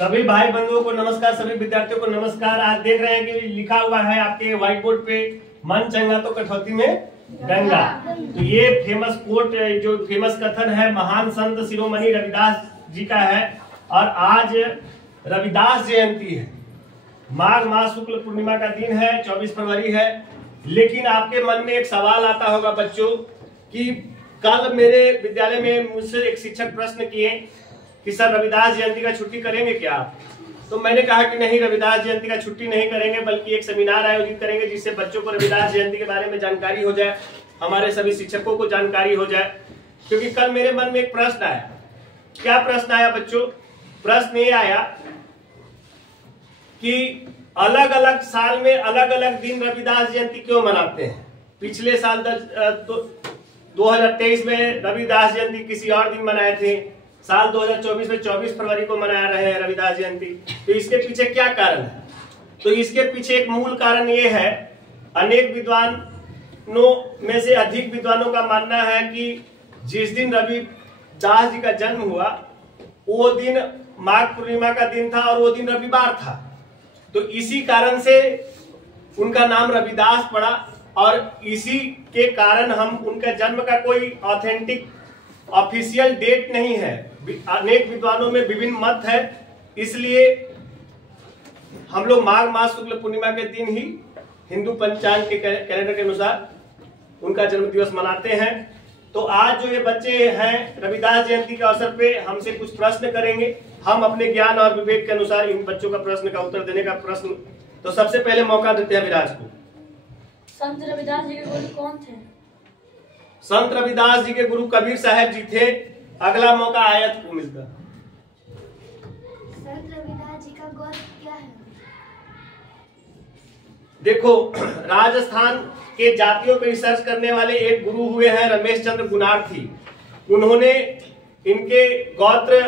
सभी भाई बंधुओं को नमस्कार, सभी विद्यार्थियों को नमस्कार। आज देख रहे हैं कि लिखा हुआ है आपके व्हाइट बोर्ड पे, मन चंगा तो कटौती में गंगा। तो ये फेमस कोट, जो फेमस कथन है, महान संत शिरोमणि रविदास जी का है। और आज रविदास जयंती है, माघ मास शुक्ल पूर्णिमा का दिन है, 24 फरवरी है। लेकिन आपके मन में एक सवाल आता होगा बच्चों कि कल मेरे विद्यालय में मुझसे एक शिक्षक प्रश्न किए कि सर रविदास जयंती का छुट्टी करेंगे क्या आप? तो मैंने कहा कि नहीं, रविदास जयंती का छुट्टी नहीं करेंगे, बल्कि एक सेमिनार आयोजित करेंगे जिससे बच्चों को रविदास जयंती के बारे में जानकारी हो जाए, हमारे सभी शिक्षकों को जानकारी हो जाए। क्योंकि कल मेरे मन में एक प्रश्न आया। क्या प्रश्न आया बच्चों? प्रश्न ये आया कि अलग अलग साल में अलग अलग दिन रविदास जयंती क्यों मनाते हैं? पिछले साल 2023 में रविदास जयंती किसी और दिन मनाए थे, साल 2024 में 24 फरवरी को मना रहे हैं रविदास जयंती। तो इसके पीछे क्या कारण है? तो इसके पीछे एक मूल कारण ये है, अनेक विद्वानों में से अधिक विद्वानों का मानना है कि जिस दिन रविदास जी का जन्म हुआ वो दिन माघ पूर्णिमा का दिन था और वो दिन रविवार था। तो इसी कारण से उनका नाम रविदास पड़ा और इसी के कारण हम उनका जन्म का कोई ऑथेंटिक ऑफिशियल डेट नहीं है। अनेक विद्वानों में विभिन्न मत है, इसलिए हम लोग माघ मास शुक्ल पूर्णिमा के दिन ही हिंदू पंचांग के कैलेंडर के अनुसार उनका जन्म दिवस मनाते हैं। तो आज जो ये बच्चे हैं रविदास जयंती के अवसर पे हमसे कुछ प्रश्न करेंगे। हम अपने ज्ञान और विवेक के अनुसार इन बच्चों का प्रश्न का उत्तर देने का प्रश्न। तो सबसे पहले मौका देते हैं विराज को। संत रविदास जी के गुरु कौन थे? संत रविदास जी के गुरु कबीर साहब जी थे। अगला मौका आयत को मिलता। संत रविदास जी का गोत्र क्या है? देखो, राजस्थान के जातियों पे रिसर्च करने वाले एक गुरु हुए हैं रमेश चंद्र गुनार्थी। उन्होंने इनके गोत्र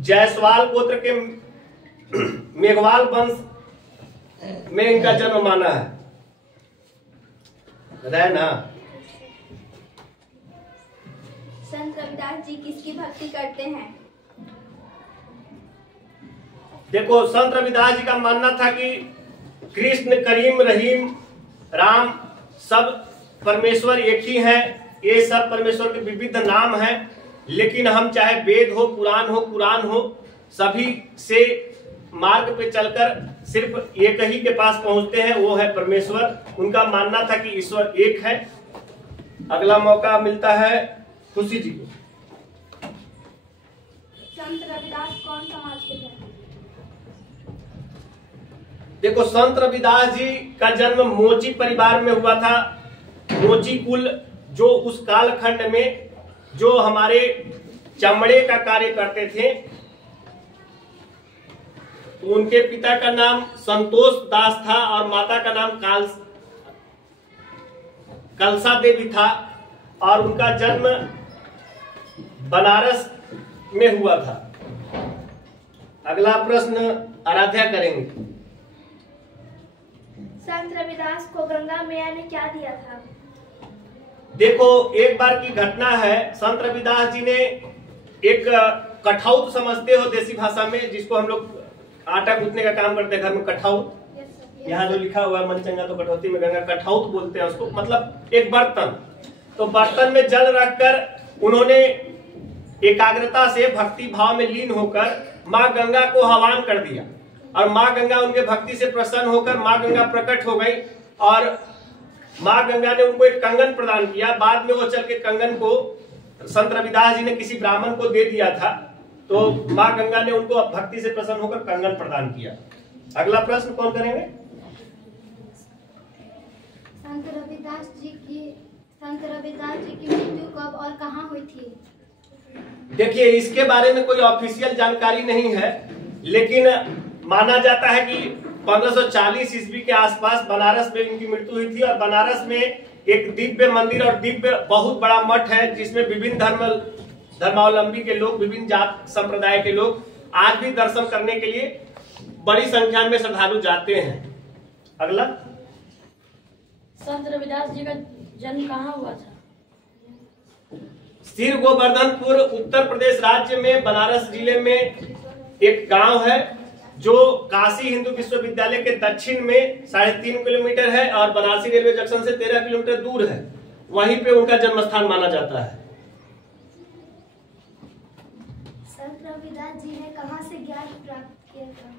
जायसवाल गोत्र के मेघवाल वंश में इनका जन्म माना है। रहना। संत रविदास जी किसकी भक्ति करते हैं? देखो, संत रविदास जी का मानना था कि कृष्ण, करीम, रहीम, राम सब परमेश्वर एक ही हैं। ये सब परमेश्वर के विविध नाम हैं, लेकिन हम चाहे वेद हो, कुरान हो, सभी से मार्ग पे चलकर सिर्फ एक ही के पास पहुंचते हैं, वो है परमेश्वर। उनका मानना था कि ईश्वर एक है। अगला मौका मिलता है खुशी जी को। संत रविदास कौन समाज के थे? देखो, संत रविदास जी का जन्म मोची परिवार में हुआ था। मोची कुल जो उस कालखंड में जो हमारे चमड़े का कार्य करते थे, तो उनके पिता का नाम संतोष दास था और माता का नाम कलसा देवी था। और उनका जन्म बनारस में हुआ था। अगला प्रश्न आराध्या करेंगे। संत रविदास को गंगा मैया ने क्या दिया था? देखो, एक बार की घटना है। संत रविदास जी ने एक कठौत, समझते हो देसी भाषा में, जिसको हम लोग आटा गूंथने का काम करते हैं घर में, कठौत। यहाँ जो लिखा हुआ है मन चंगा तो कटौती में गंगा, कठौत बोलते हैं उसको, मतलब एक बर्तन। तो बर्तन में जल रखकर उन्होंने एकाग्रता से भक्ति भाव में लीन होकर माँ गंगा को आह्वान कर दिया और माँ गंगा उनके भक्ति से प्रसन्न होकर माँ गंगा प्रकट हो गई और माँ गंगा ने उनको एक कंगन प्रदान किया। बाद में वो चल के कंगन को संत रविदास जी ने किसी ब्राह्मण को दे दिया था, तो माँ गंगा ने उनको भक्ति से प्रसन्न होकर कंगन प्रदान किया। अगला प्रश्न कौन करेंगे? संत रविदास जी की मृत्यु कब और कहाँ हुई थी? देखिए, इसके बारे में कोई ऑफिशियल जानकारी नहीं है, लेकिन माना जाता है कि 1540 ईस्वी के आसपास बनारस में इनकी मृत्यु हुई थी। और बनारस में एक दिव्य मंदिर और दिव्य बहुत बड़ा मठ है, जिसमें विभिन्न धर्मावलंबी के लोग, विभिन्न जात संप्रदाय के लोग आज भी दर्शन करने के लिए बड़ी संख्या में श्रद्धालु जाते हैं। अगला। संत रविदास जी का जन्म कहाँ हुआ था? सिर गोवर्धनपुर, उत्तर प्रदेश राज्य में बनारस जिले में एक गांव है जो काशी हिंदू विश्वविद्यालय के दक्षिण में 3.5 किलोमीटर है और बनारसी रेलवे जंक्शन से 13 किलोमीटर दूर है। वहीं पे उनका जन्म स्थान माना जाता है। संत रविदास जी ने कहाँ से ज्ञान प्राप्त किया था?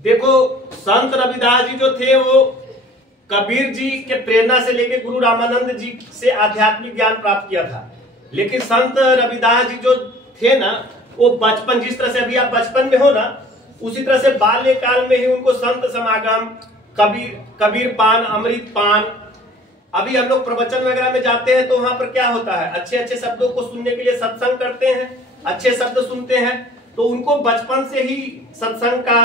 देखो, संत रविदास जी जो थे वो कबीर जी के प्रेरणा से लेकर गुरु रामानंद जी से आध्यात्मिक ज्ञान प्राप्त किया था। लेकिन संत रविदास जी जो थे ना, वो बचपन, जिस तरह से अभी आप बचपन में हो ना, उसी तरह से बाल्यकाल में ही उनको संत समागम, कबीर पान, अमृत पान, अभी हम लोग प्रवचन वगैरह में जाते हैं तो वहां पर क्या होता है, अच्छे अच्छे शब्दों को सुनने के लिए सत्संग करते हैं, अच्छे शब्द सुनते हैं, तो उनको बचपन से ही सत्संग का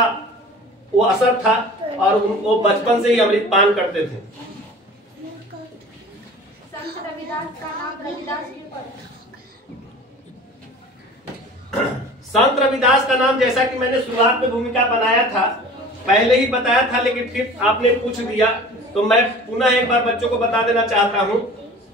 वो असर था और वो बचपन से ही अमृत पान करते थे। संत रविदास का नाम रविदास क्यों पड़ा? संत रविदास का नाम, जैसा कि मैंने शुरुआत में भूमिका बनाया था, पहले ही बताया था, लेकिन फिर आपने पूछ दिया तो मैं पुनः एक बार बच्चों को बता देना चाहता हूँ।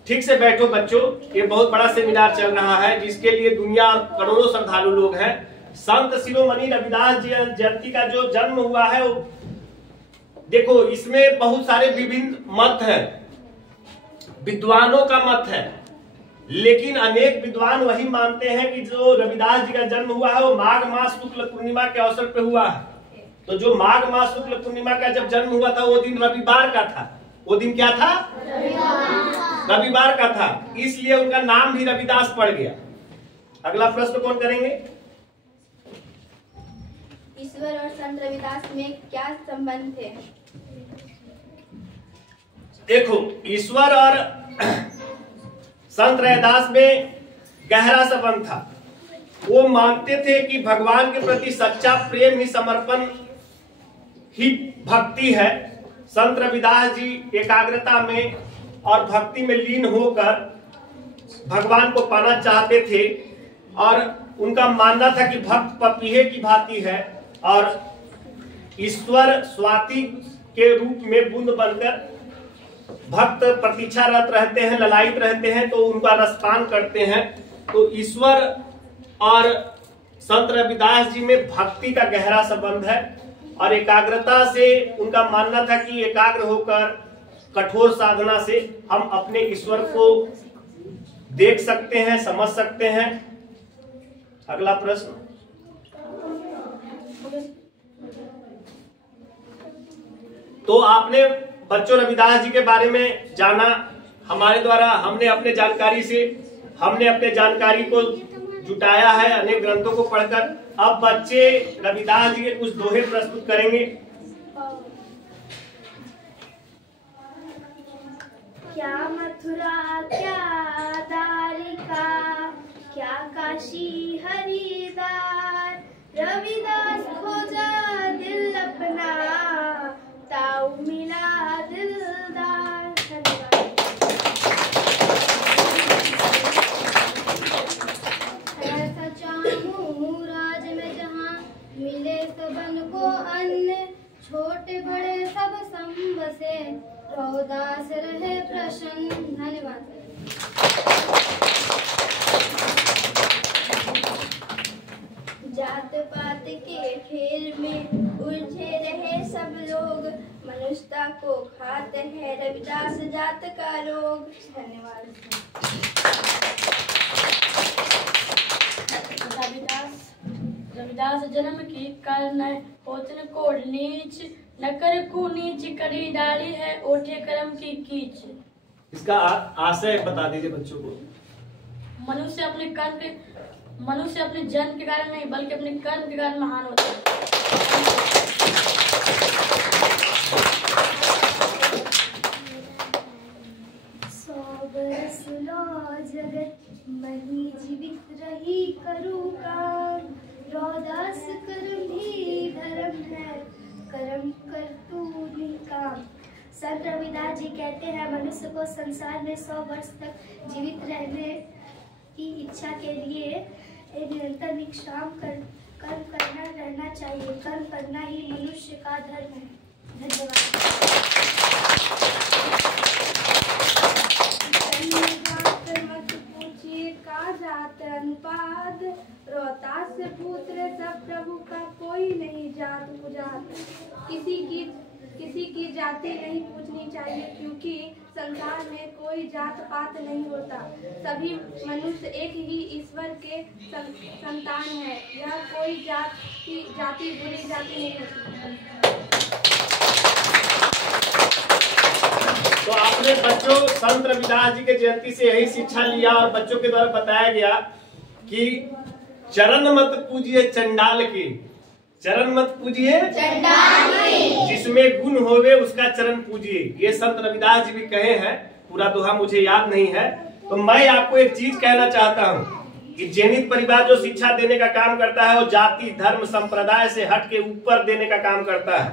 ठीक से बैठो बच्चों, ये बहुत बड़ा सेमिनार चल रहा है जिसके लिए दुनिया करोड़ों श्रद्धालु लोग हैं। संत शिरोमणि रविदास जी जयंती का जो जन्म हुआ है, वो देखो इसमें बहुत सारे विभिन्न मत हैं, विद्वानों का मत है, लेकिन अनेक विद्वान वही मानते हैं कि जो रविदास जी का जन्म हुआ है वो माघ मास शुक्ल पूर्णिमा के अवसर पे हुआ है। तो जो माघ मास शुक्ल पूर्णिमा का जब जन्म हुआ था वो दिन रविवार का था। वो दिन क्या था? रविवार का था, इसलिए उनका नाम भी रविदास पड़ गया। अगला प्रश्न कौन करेंगे? ईश्वर और संत रविदास में क्या संबंध थे? देखो, ईश्वर और संत रविदास में गहरा संबंध था। वो मानते थे कि भगवान के प्रति सच्चा प्रेम ही समर्पण ही भक्ति है। संत रविदास जी एकाग्रता में और भक्ति में लीन होकर भगवान को पाना चाहते थे और उनका मानना था कि भक्त पपीहे की भांति है और ईश्वर स्वाति के रूप में बूंद बनकर भक्त प्रतीक्षारत रहते हैं, ललायित रहते हैं, तो उनका रसपान करते हैं। तो ईश्वर और संत रविदास जी में भक्ति का गहरा संबंध है और एकाग्रता से उनका मानना था कि एकाग्र होकर कठोर साधना से हम अपने ईश्वर को देख सकते हैं, समझ सकते हैं। अगला प्रश्न। तो आपने बच्चों रविदास जी के बारे में जाना हमारे द्वारा, हमने अपने जानकारी को जुटाया है अनेक ग्रंथों को पढ़कर। अब बच्चे रविदास जी के कुछ दोहे प्रस्तुत करेंगे। क्या मथुरा, क्या द्वारिका, क्या काशी हरिद्वार, रविदास खोजा दिल अपना, ताऊ मिला दिलदार। ऐसा चाहूं राज में जहां मिले सबन को अन्न, छोटे बड़े सब संबसे, रविदास रहे प्रसन्न। धन्यवाद। जात पात के खेल में उलझे रहे सब लोग, मनुष्यता को खाते है रविदास जात का रोग। धन्यवाद। रविदास जन्म की कारण होतन कोड नीच, नकर को नीच करी डाली है, ओठे कर्म की कीच। इसका आशय बता दीजिए बच्चों को। मनुष्य अपने जन्म के कारण नहीं बल्कि अपने कर्म के कारण महान होता है। बरस लो जगत मही जीवित रही करूँ काम, रविदास कर्म ही धर्म है, कर्म कर तू निकाम। संत रविदास जी कहते हैं मनुष्य को संसार में 100 वर्ष तक जीवित रहने की इच्छा के लिए निरंतर निष्काम कर्म करना रहना चाहिए। कर्म करना ही मनुष्य का धर्म है। धन्यवाद। मत पूछिए का जात अनुपाद, रोहतास दास पुत्र सब प्रभु का, कोई नहीं जात कुजात। किसी की जाति नहीं पूछनी चाहिए, क्योंकि संसार में कोई जात पात नहीं होता। सभी मनुष्य एक ही ईश्वर के संतान है। यह कोई जाति बुरी जाति नहीं होती। तो आपने बच्चों संत रविदास जी के जयंती से यही शिक्षा लिया और बच्चों के द्वारा बताया गया कि चरण मत पूजिए चंडाल के, चरण मत पूजिए चंडाल के, जिसमें गुण होवे उसका चरण पूजिए। ये संत रविदास जी भी कहे हैं, पूरा दोहा मुझे याद नहीं है। तो मैं आपको एक चीज कहना चाहता हूँ कि जैनिक परिवार जो शिक्षा देने का काम करता है वो जाति धर्म संप्रदाय से हट के ऊपर देने का काम करता है।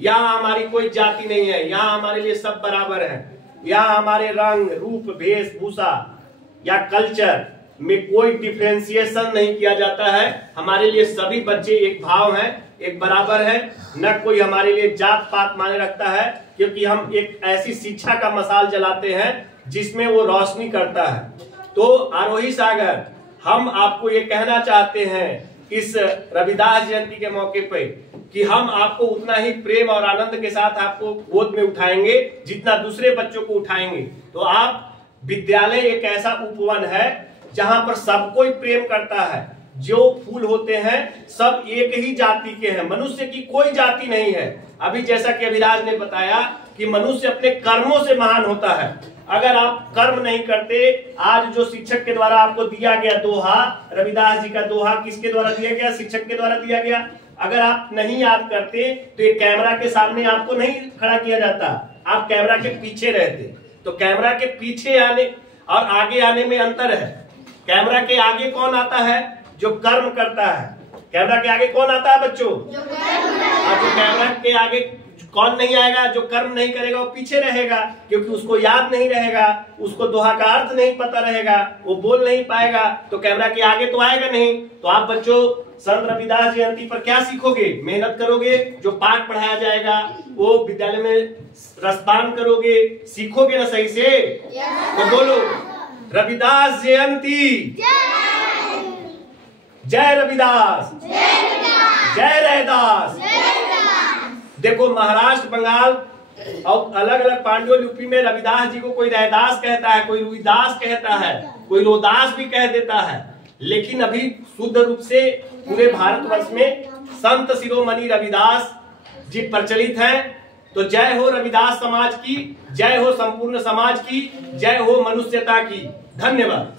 यहाँ हमारी कोई जाति नहीं है, यहाँ हमारे लिए सब बराबर है। यहाँ हमारे रंग रूप वेशभूषा या कल्चर में कोई डिफरेंशिएशन नहीं किया जाता है। हमारे लिए सभी बच्चे एक भाव हैं, एक बराबर है। न कोई हमारे लिए जात पात माने रखता है, क्योंकि हम एक ऐसी शिक्षा का मसाल जलाते हैं जिसमें वो रोशनी करता है। तो आरोही सागर, हम आपको ये कहना चाहते हैं इस रविदास जयंती के मौके पे कि हम आपको उतना ही प्रेम और आनंद के साथ आपको गोद में उठाएंगे जितना दूसरे बच्चों को उठाएंगे। तो आप विद्यालय एक ऐसा उपवन है जहां पर सब कोई प्रेम करता है। जो फूल होते हैं सब एक ही जाति के हैं, मनुष्य की कोई जाति नहीं है। अभी जैसा कि अभिराज ने बताया कि मनुष्य अपने कर्मों से महान होता है। अगर आप कर्म नहीं करते, आज जो शिक्षक के द्वारा आपको दिया गया दोहा, रविदास जी का दोहा किसके द्वारा दिया गया? शिक्षक के द्वारा दिया गया। अगर आप नहीं याद करते तो ये कैमरा के सामने आपको नहीं खड़ा किया जाता, आप कैमरा के पीछे रहते। तो कैमरा के पीछे आने और आगे आने में अंतर है। कैमरा के आगे कौन आता है? जो कर्म करता है। कैमरा के आगे कौन आता है बच्चों? जो कैमरा के आगे कौन नहीं आएगा? जो कर्म नहीं करेगा वो पीछे रहेगा, क्योंकि उसको याद नहीं रहेगा, उसको दोहा का अर्थ नहीं पता रहेगा, वो बोल नहीं पाएगा, तो कैमरा के आगे तो आएगा नहीं। तो आप बच्चों संत रविदास जयंती पर क्या सीखोगे? मेहनत करोगे, जो पाठ पढ़ाया जाएगा वो विद्यालय में रसपान करोगे, सीखोगे ना सही से? तो बोलो रविदास जयंती, जय रविदास, जय रैदास। देखो महाराष्ट्र बंगाल और अलग अलग पांड्योल यूपी में रविदास जी को कोई रैदास कहता है, कोई रुईदास कहता है, कोई रोदास भी कह देता है। लेकिन अभी शुद्ध रूप से पूरे भारतवर्ष में संत शिरोमणि रविदास जी प्रचलित हैं। तो जय हो रविदास समाज की, जय हो संपूर्ण समाज की, जय हो मनुष्यता की। धन्यवाद।